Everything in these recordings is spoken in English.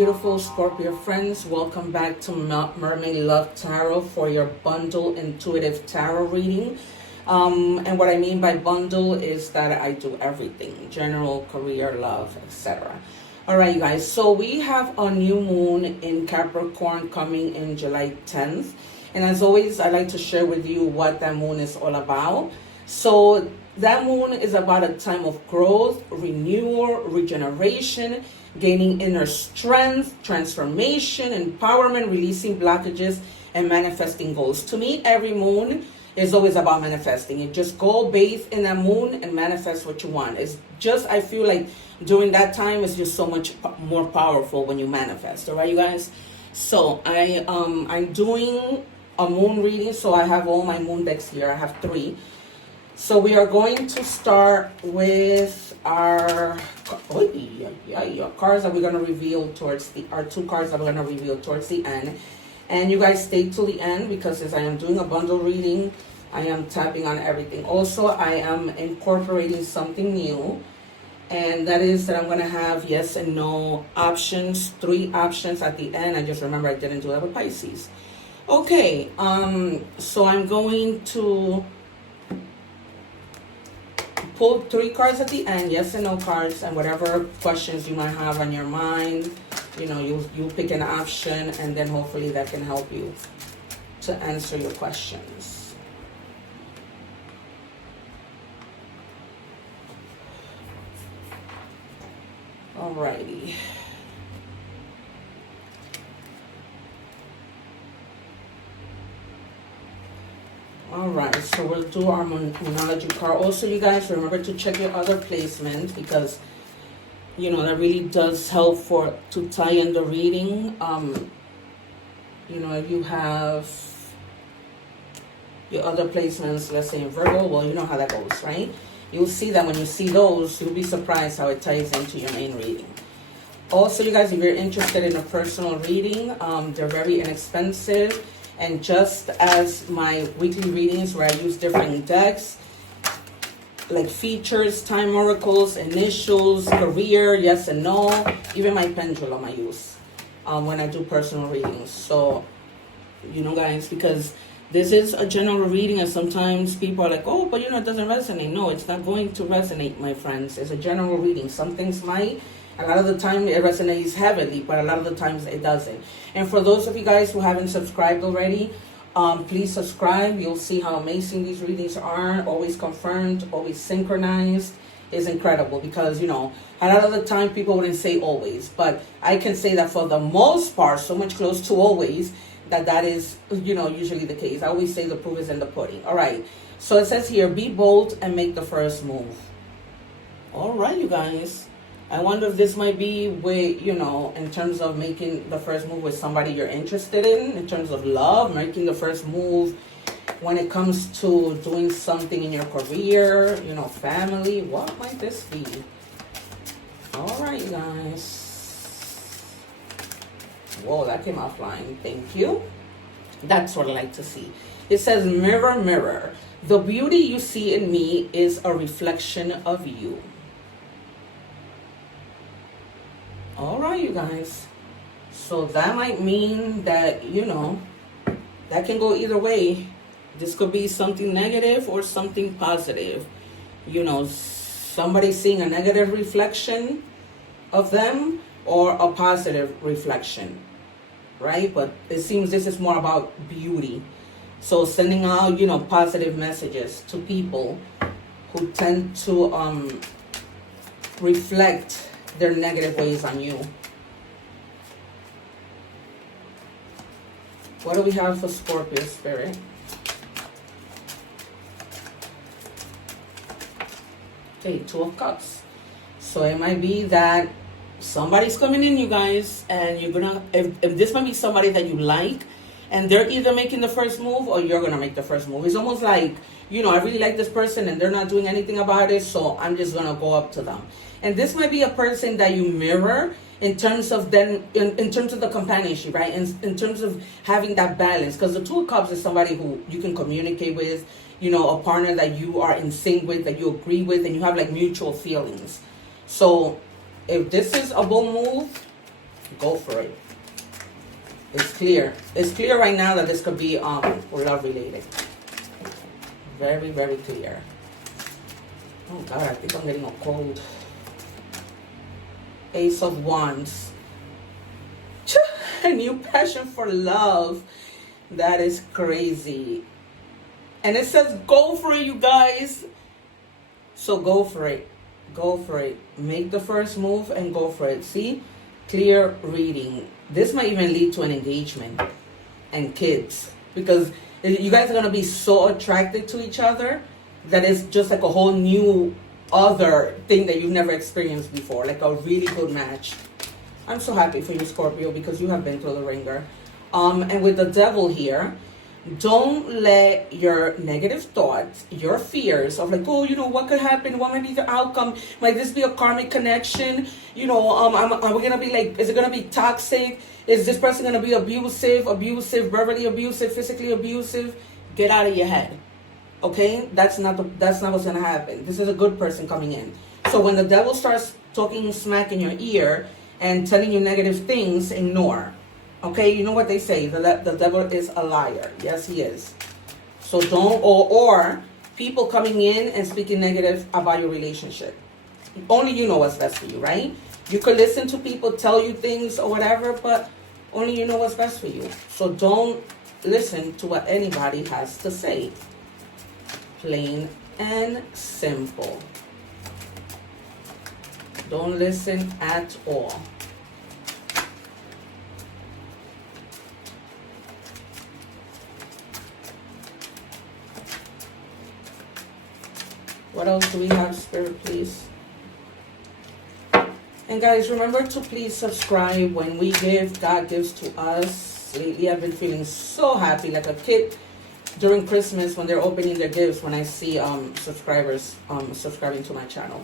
beautiful Scorpio friends. Welcome back to Mermaid Love Tarot for your bundle intuitive tarot reading. And what I mean by bundle is that I do everything: general, career, love, etc. All right, you guys. So we have a new moon in Capricorn coming in July 10th. And as always, I like to share with you what that moon is all about. So that moon is about a time of growth, renewal, regeneration, gaining inner strength, transformation, empowerment, releasing blockages, and manifesting goals. To me, every moon is always about manifesting. You just go bathe in that moon and manifest what you want. It's just, I feel like during that time, it's just so much more powerful when you manifest. All right, you guys? So I'm doing a moon reading. So I have all my moon decks here. I have 3. So we are going to start with our cards that we're going to reveal towards our 2 cards that we're going to reveal towards the end. And you guys stay till the end, because as I am doing a bundle reading, I am tapping on everything. Also, I am incorporating something new, and that is that I'm going to have yes and no options, 3 options at the end. I just remember I didn't do that with Pisces. Okay, so I'm going to pull 3 cards at the end, yes and no cards, and whatever questions you might have on your mind, you know, you pick an option, and then hopefully that can help you to answer your questions. Alrighty. Alright, so we'll do our Moonology card. Also, you guys, remember to check your other placement, because, you know, that really does help to tie in the reading. You know, if you have your other placements, let's say in Virgo, well, you know how that goes, right? You'll see that when you see those, you'll be surprised how it ties into your main reading. Also, you guys, if you're interested in a personal reading, they're very inexpensive. And just as my weekly readings where I use different decks, like features, time oracles, initials, career, yes and no, even my pendulum I use when I do personal readings. So, you know, guys, because this is a general reading, and sometimes people are like, oh, but you know, it doesn't resonate. No, it's not going to resonate, my friends. It's a general reading. Some things might. A lot of the time it resonates heavily, but a lot of the times it doesn't. And for those of you guys who haven't subscribed already, please subscribe. You'll see how amazing these readings are. Always confirmed, always synchronized. Is incredible, because, you know, a lot of the time people wouldn't say always, but I can say that for the most part, so much close to always, that is, you know, usually the case. I always say the proof is in the pudding. All right. So it says here, be bold and make the first move. All right, you guys. I wonder if this might be with, you know, in terms of making the first move with somebody you're interested in terms of love, making the first move when it comes to doing something in your career, you know, family. What might this be? All right, guys. Whoa, that came offline. Thank you. That's what I like to see. It says, mirror, mirror. The beauty you see in me is a reflection of you. All right, you guys. So that might mean that, you know, that can go either way. This could be something negative or something positive. You know, somebody seeing a negative reflection of them or a positive reflection, right? But it seems this is more about beauty. So sending out, you know, positive messages to people who tend to reflect their negative ways on you. What do we have for Scorpio spirit? Okay, 2 of Cups. So it might be that somebody's coming in, you guys, and you're gonna, if this might be somebody that you like, and they're either making the first move or you're gonna make the first move. It's almost like, you know, I really like this person and they're not doing anything about it, so I'm just gonna go up to them. And this might be a person that you mirror in terms of then, in terms of the companionship, right? In terms of having that balance, because the 2 of Cups is somebody who you can communicate with, you know, a partner that you are in sync with, that you agree with, and you have like mutual feelings. So if this is a bold move, Go for it. It's clear. It's clear right now that this could be love related. Very, very clear. Oh God, I think I'm getting a cold. Ace of Wands. A new passion for love. That is crazy. And it says go for it, you guys. So go for it. Go for it. Make the first move and go for it. See? Clear reading. This might even lead to an engagement and kids. Because you guys are going to be so attracted to each other that it's just like a whole new other thing that you've never experienced before. Like a really good match. I'm so happy for you, Scorpio, because you have been through the ringer. And with the devil here, don't let your negative thoughts, your fears of like, oh, you know, what could happen? What might be the outcome? Might this be a karmic connection? You know, are we going to be like, is it going to be toxic? Is this person going to be abusive, verbally abusive, physically abusive? Get out of your head. Okay? That's not what's going to happen. This is a good person coming in. So when the devil starts talking smack in your ear and telling you negative things, ignore. Okay, you know what they say, the devil is a liar. Yes, he is. So don't, or people coming in and speaking negative about your relationship. Only you know what's best for you, right? You could listen to people tell you things or whatever, but only you know what's best for you. So don't listen to what anybody has to say. Plain and simple. Don't listen at all. What else do we have, Spirit, please? And guys, remember to please subscribe. When we give, God gives to us. Lately, I've been feeling so happy, like a kid during Christmas when they're opening their gifts, when I see subscribers subscribing to my channel.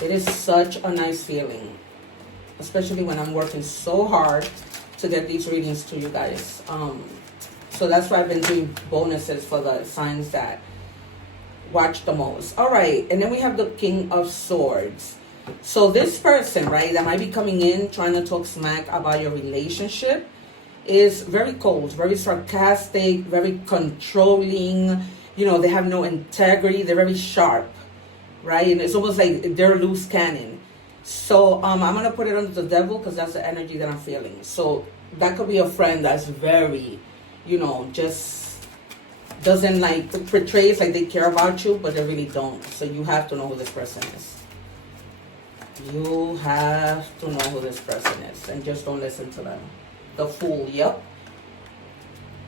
It is such a nice feeling, especially when I'm working so hard to get these readings to you guys. So that's why I've been doing bonuses for the signs that watch the most. All right, and then we have the King of Swords. So this person, right, that might be coming in trying to talk smack about your relationship is very cold, very sarcastic, very controlling. You know, they have no integrity. They're very sharp, right? And it's almost like they're loose cannon. So I'm going to put it under the devil because that's the energy that I'm feeling. So that could be a friend that's very, you know, just doesn't like, portrays like they care about you, but they really don't. So you have to know who this person is. You have to know who this person is. And just don't listen to them. The Fool, yep.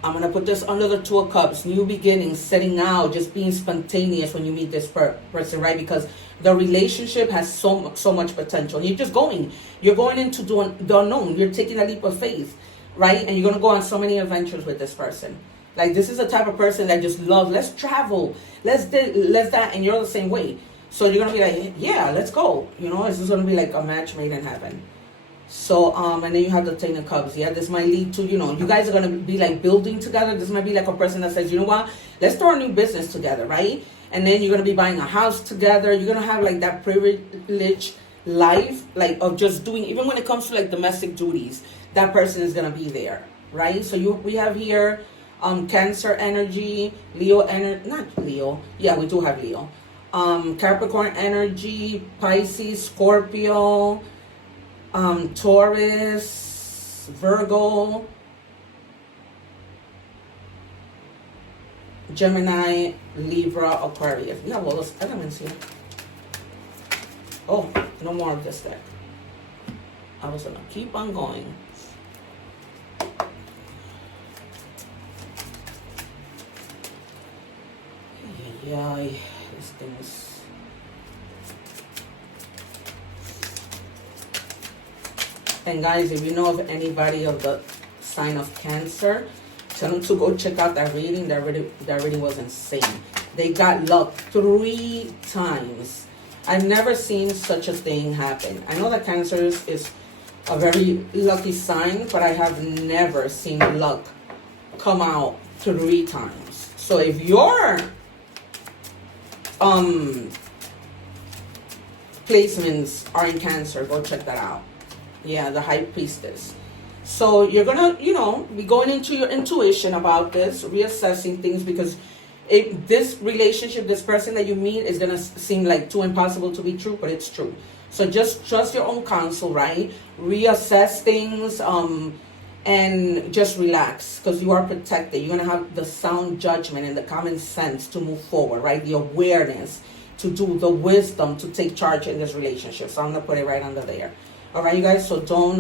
I'm going to put this under the Two of Cups. New beginnings, setting out, just being spontaneous when you meet this person, right? Because the relationship has so much potential. You're just going. You're going into the unknown. You're taking a leap of faith, right? And you're going to go on so many adventures with this person. Like, this is the type of person that just loves, let's travel, let's that, and you're the same way. So you're going to be like, yeah, let's go. You know, it's just going to be like a match made in heaven. So, and then you have the Ten of Cups. Yeah, this might lead to, you know, you guys are going to be like building together. This might be like a person that says, you know what, let's start a new business together, right? And then you're going to be buying a house together. You're going to have like that privileged life, like of just doing, even when it comes to like domestic duties, that person is going to be there, right? So we have here Cancer energy, Leo energy, not Leo. Yeah, we do have Leo. Capricorn energy, Pisces, Scorpio, Taurus, Virgo, Gemini, Libra, Aquarius. We have all those elements here. Oh, no more of this deck. I was gonna keep on going. Yeah, this thing is... And guys, if you know of anybody of the sign of Cancer, tell them to go check out that reading. That reading was insane. They got luck 3 times. I've never seen such a thing happen. I know that Cancer is a very lucky sign, but I have never seen luck come out 3 times. So if you're placements are in Cancer, go check that out. Yeah, the High Priestess. So you're gonna, you know, be going into your intuition about this, reassessing things, because this relationship, this person that you meet is gonna seem like too impossible to be true, but it's true. So just trust your own counsel, right? Reassess things, and just relax, because you are protected. You're gonna have the sound judgment and the common sense to move forward, right? The awareness to do, the wisdom to take charge in this relationship. So I'm gonna put it right under there. All right, you guys. So don't,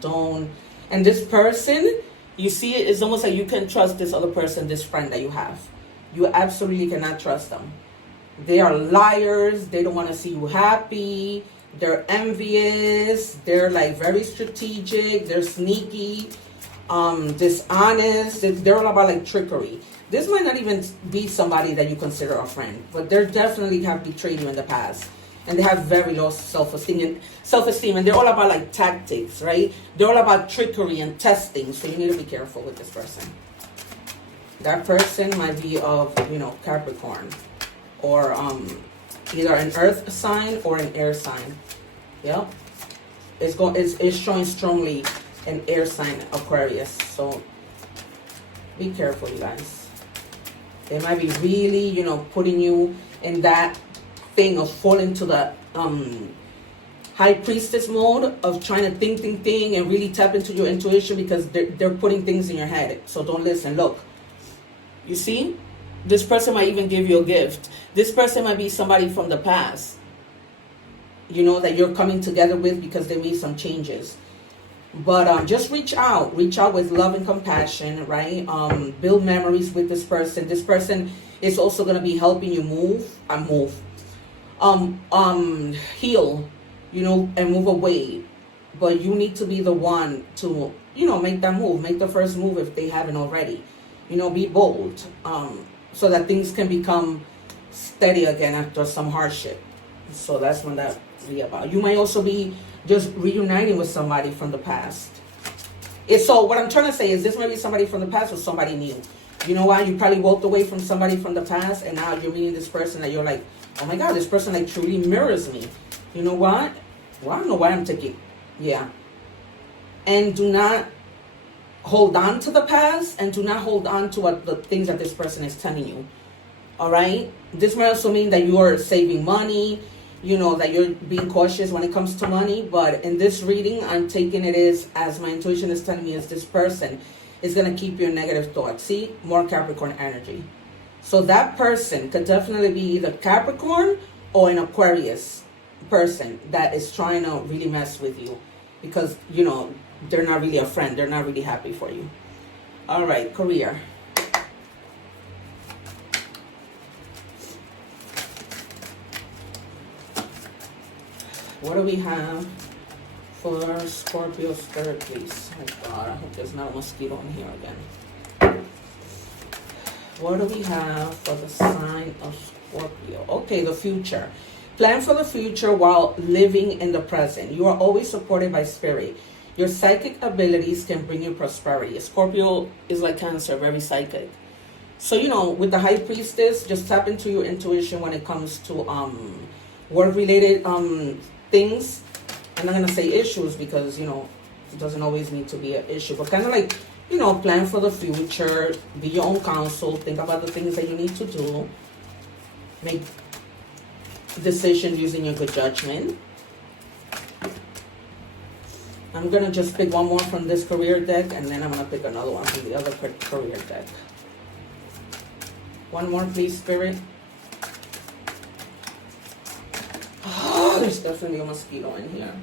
don't. And this person, you see, it's almost like you can trust this other person, this friend that you have. You absolutely cannot trust them. They are liars. They don't want to see you happy. They're envious. They're like very strategic. They're sneaky, dishonest. They're all about like trickery. This might not even be somebody that you consider a friend, but they definitely have betrayed you in the past. And they have very low self-esteem, and they're all about like tactics, right? They're all about trickery and testing. So you need to be careful with this person. That person might be of, you know, Capricorn, or either an earth sign or an air sign. Yep. It's showing strongly an air sign, Aquarius. So be careful, you guys. They might be really, you know, putting you in that thing of falling to the High Priestess mode of trying to think and really tap into your intuition, because they're putting things in your head. So don't listen. Look, you see, this person might even give you a gift. This person might be somebody from the past, you know, that you're coming together with because they made some changes. But just reach out with love and compassion, right? Build memories with this person. This person is also going to be helping you heal, you know, and move away. But you need to be the one to, you know, make that move, make the first move if they haven't already. You know, be bold, so that things can become steady again after some hardship. So that's what that be about. You might also be just reuniting with somebody from the past. So what I'm trying to say is this might be somebody from the past or somebody new. You know why? You probably walked away from somebody from the past, and now you're meeting this person that you're like, oh my God, this person like truly mirrors me. You know what? Well, I don't know why I'm taking. Yeah. And do not hold on to the past, and do not hold on to what the things that this person is telling you. All right? This might also mean that you are saving money, you know, that you're being cautious when it comes to money. But in this reading, I'm taking it as my intuition is telling me, is this person is going to keep your negative thoughts. See? More Capricorn energy. So that person could definitely be either Capricorn or an Aquarius person that is trying to really mess with you, because, you know, they're not really a friend. They're not really happy for you. All right, career. What do we have for Scorpio spirit, please? Oh God, I hope there's not a mosquito in here again. What do we have for the sign of Scorpio? Okay, the future. Plan for the future while living in the present. You are always supported by spirit. Your psychic abilities can bring you prosperity. Scorpio is like Cancer, very psychic. So, you know, with the High Priestess, just tap into your intuition when it comes to work-related things. I'm not going to say issues, because, you know, it doesn't always need to be an issue. But kind of like, you know, plan for the future. Be your own counsel. Think about the things that you need to do. Make decisions using your good judgment. I'm going to just pick one more from this career deck, and then I'm going to pick another one from the other career deck. One more, please, Spirit. Oh, there's definitely a mosquito in here.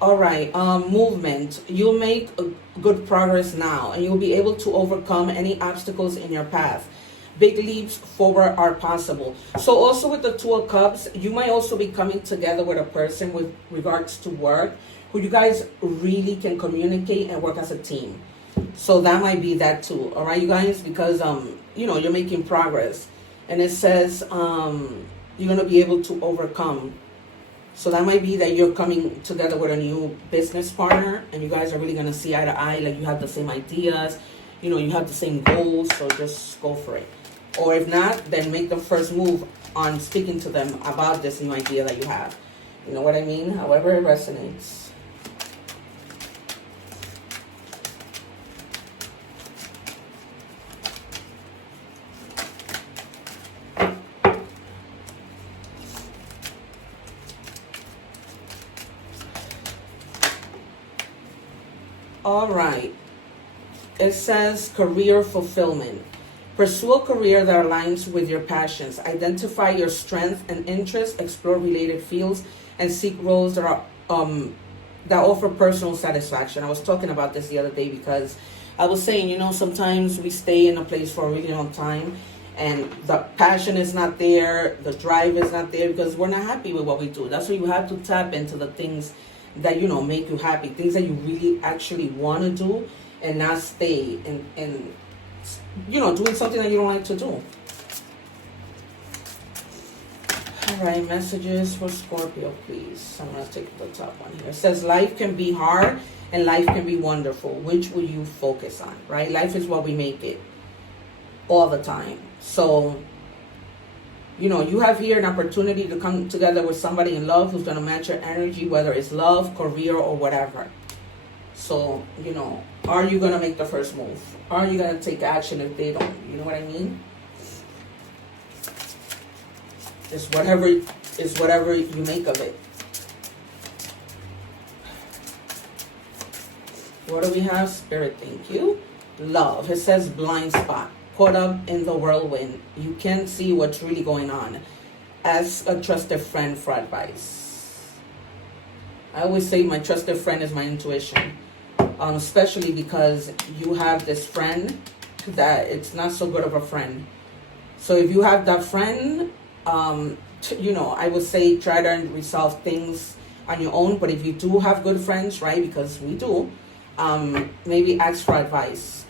All right, movement. You'll make good progress now, and you'll be able to overcome any obstacles in your path. Big leaps forward are possible. So also with the Two of Cups, you might also be coming together with a person with regards to work, who you guys really can communicate and work as a team. So that might be that too. All right, you guys, because you know, you're making progress, and it says you're gonna be able to overcome. So that might be that you're coming together with a new business partner, and you guys are really gonna see eye to eye. Like, you have the same ideas, you know, you have the same goals. So just go for it. Or if not, then make the first move on speaking to them about this new idea that you have. You know what I mean? However it resonates. All right. It says career fulfillment. Pursue a career that aligns with your passions. Identify your strengths and interests. Explore related fields and seek roles that are that offer personal satisfaction. I was talking about this the other day because I was saying, you know, sometimes we stay in a place for a really long time and the passion is not there, the drive is not there because we're not happy with what we do. That's why you have to tap into the things that, you know, make you happy, things that you really actually want to do, and not stay in you know, doing something that you don't like to do. All right, messages for Scorpio, please. I'm going to take the top one here. It says life can be hard and life can be wonderful. Which will you focus on, right? Life is what we make it all the time. So, you know, you have here an opportunity to come together with somebody in love who's going to match your energy, whether it's love, career, or whatever. So, you know, are you going to make the first move? Are you going to take action if they don't? You know what I mean? It's whatever you make of it. What do we have? Spirit, thank you. Love. It says blind spot. Caught up in the whirlwind. You can't see what's really going on. Ask a trusted friend for advice. I always say my trusted friend is my intuition. Especially because you have this friend that it's not so good of a friend. So if you have that friend, you know, I would say try to resolve things on your own. But if you do have good friends, right, because we do, maybe ask for advice,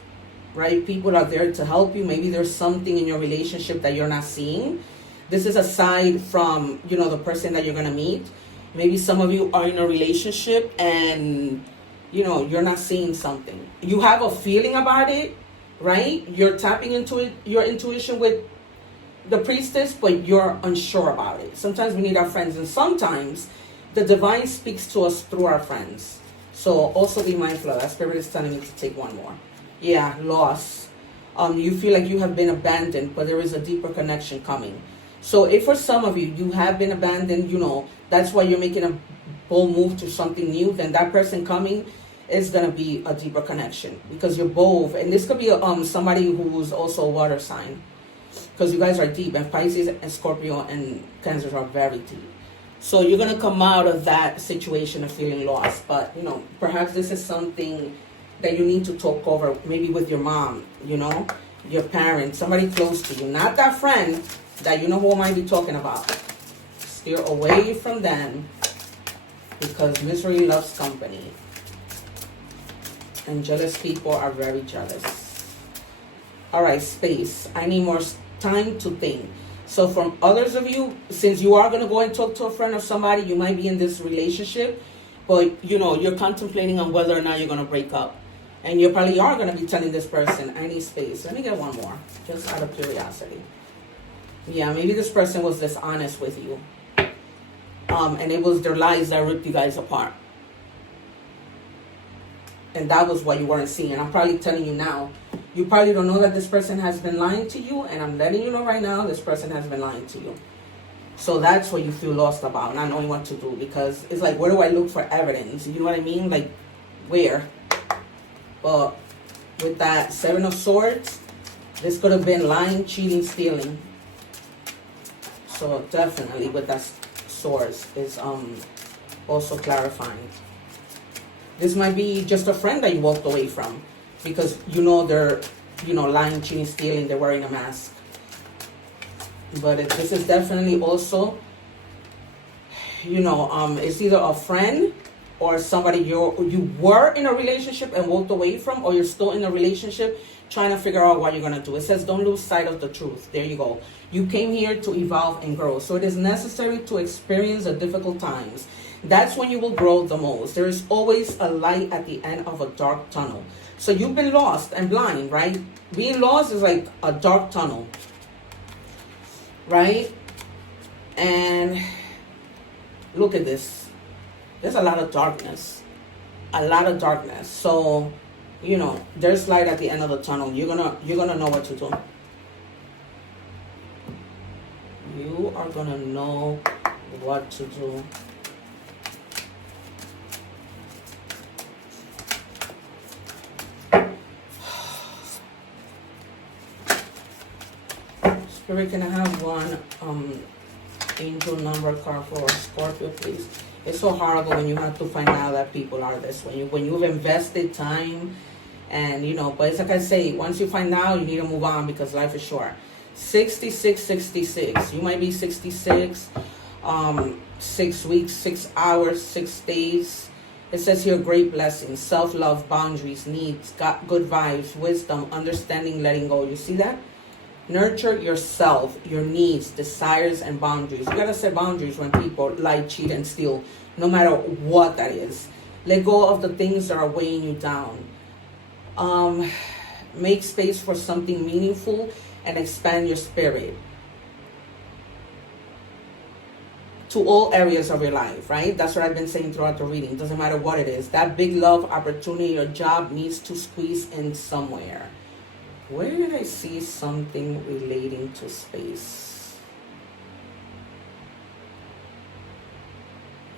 right? People are there to help you. Maybe there's something in your relationship that you're not seeing. This is aside from, you know, the person that you're going to meet. Maybe some of you are in a relationship and, you know, you're not seeing something. You have a feeling about it, right? You're tapping into it, your intuition with the priestess, but you're unsure about it. Sometimes we need our friends, and sometimes the divine speaks to us through our friends. So also be mindful of that. Spirit is telling me to take one more. Yeah, loss. You feel like you have been abandoned, but there is a deeper connection coming. So if for some of you, you have been abandoned, you know, that's why you're making a bold move to something new, then that person coming is going to be a deeper connection because you're both, and this could be somebody who's also a water sign because you guys are deep, and Pisces and Scorpio and Cancer are very deep. So you're going to come out of that situation of feeling lost, but, you know, perhaps this is something that you need to talk over, maybe with your mom, you know, your parents, somebody close to you, not that friend that you know who I might be talking about. Steer away from them because misery loves company. And jealous people are very jealous. All right, space. I need more time to think. So from others of you, since you are going to go and talk to a friend or somebody, you might be in this relationship, but, you know, you're contemplating on whether or not you're going to break up. And you probably are going to be telling this person, I need space. Let me get one more, just out of curiosity. Yeah, maybe this person was dishonest with you. And it was their lies that ripped you guys apart. And that was what you weren't seeing. And I'm probably telling you now, you probably don't know that this person has been lying to you. And I'm letting you know right now, this person has been lying to you. So that's what you feel lost about, not knowing what to do. Because it's like, where do I look for evidence? You know what I mean? Like, where? But with that 7 of Swords, this could have been lying, cheating, stealing. So definitely with that Swords is also clarifying. This might be just a friend that you walked away from because you know they're, you know, lying, cheating, stealing, they're wearing a mask. But this is definitely also, you know, it's either a friend or somebody you were in a relationship and walked away from, or you're still in a relationship trying to figure out what you're going to do. It says don't lose sight of the truth. There you go. You came here to evolve and grow. So it is necessary to experience the difficult times. That's when you will grow the most. There is always a light at the end of a dark tunnel. So you've been lost and blind, right? Being lost is like a dark tunnel. right? And look at this. There's a lot of darkness. A lot of darkness. So, you know, there's light at the end of the tunnel. You're gonna know what to do. You are gonna know what to do. Spirit, can I have one angel number card for Scorpio, please? It's so horrible when you have to find out that people are this way. When you've invested time and, you know, but it's like I say, once you find out, you need to move on because life is short. 66, 66. You might be 66, 6 weeks, 6 hours, 6 days. It says here, great blessings, self-love, boundaries, needs, got good vibes, wisdom, understanding, letting go. You see that? Nurture yourself, your needs, desires, and boundaries. You gotta set boundaries when people lie, cheat, and steal, no matter what that is. Let go of the things that are weighing you down. Make space for something meaningful and expand your spirit to all areas of your life, right? That's what I've been saying throughout the reading. Doesn't matter what it is. That big love, opportunity, or job needs to squeeze in somewhere. Where did I see something relating to space?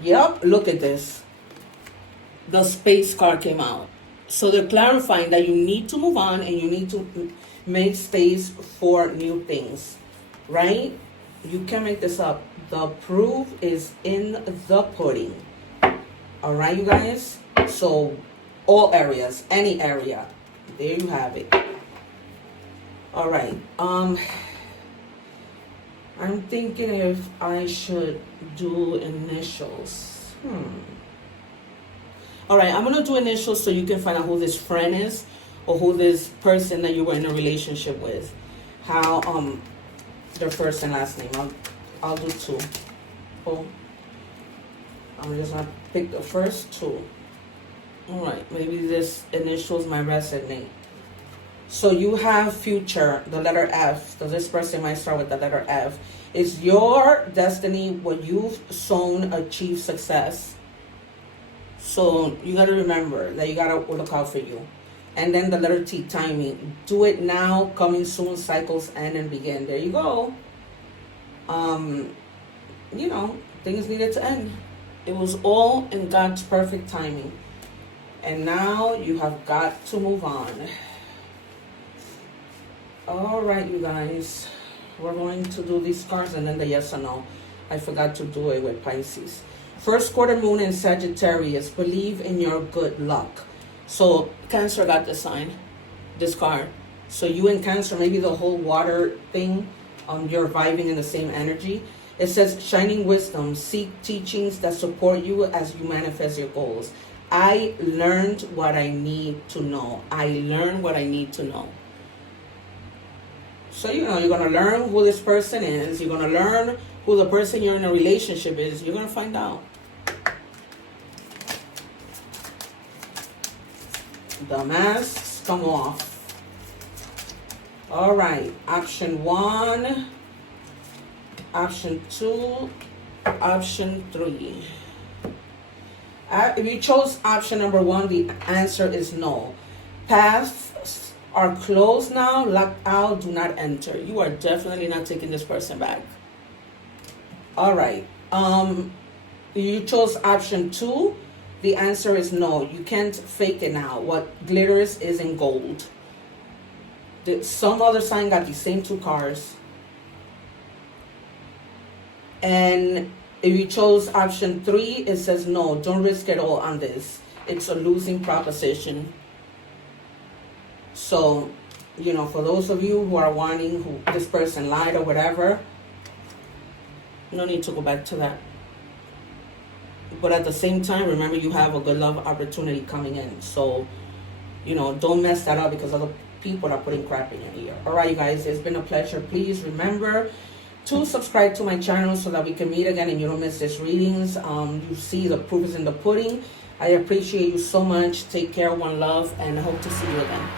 Yep, look at this. The space card came out. So they're clarifying that you need to move on and you need to make space for new things, right? You can make this up. The proof is in the pudding. All right, you guys? So all areas, any area. There you have it. All right. I'm thinking if I should do initials. All right, I'm gonna do initials so you can find out who this friend is or who this person that you were in a relationship with. How their first and last name. I'll do 2. Oh, I'm just gonna pick the first 2. All right, maybe this initials might resonate. So you have future, the letter F. So this person might start with the letter F. It's your destiny, what you've sown, achieve success. So you got to remember that you got to look out for you. And then the letter T, timing. Do it now, coming soon, cycles end and begin. There you go. You know, things needed to end. It was all in God's perfect timing. And now you have got to move on. All right, you guys. We're going to do these cards and then the yes or no. I forgot to do it with Pisces. First quarter moon in Sagittarius. Believe in your good luck. So Cancer got the sign, this card. So you and Cancer, maybe the whole water thing, you're vibing in the same energy. It says, shining wisdom, seek teachings that support you as you manifest your goals. I learned what I need to know. I learned what I need to know. So, you know, you're going to learn who this person is. You're going to learn who the person you're in a relationship is. You're going to find out. The masks come off. All right. Option 1. Option 2. Option 3. If you chose option number 1, the answer is no. Paths are closed now, locked out, do not enter. You are definitely not taking this person back. All right. You chose option 2. The answer is no. You can't fake it now. What glitters is in gold. Some other sign got the same 2 cards. And if you chose option 3, it says no, don't risk it all on this. It's a losing proposition. So, you know, for those of you who are wanting who this person lied or whatever, no need to go back to that. But at the same time, remember you have a good love opportunity coming in. So, you know, don't mess that up because other people are putting crap in your ear. All right, you guys, it's been a pleasure. Please remember to subscribe to my channel so that we can meet again and you don't miss these readings. You see the proof is in the pudding. I appreciate you so much. Take care, one love, and I hope to see you again.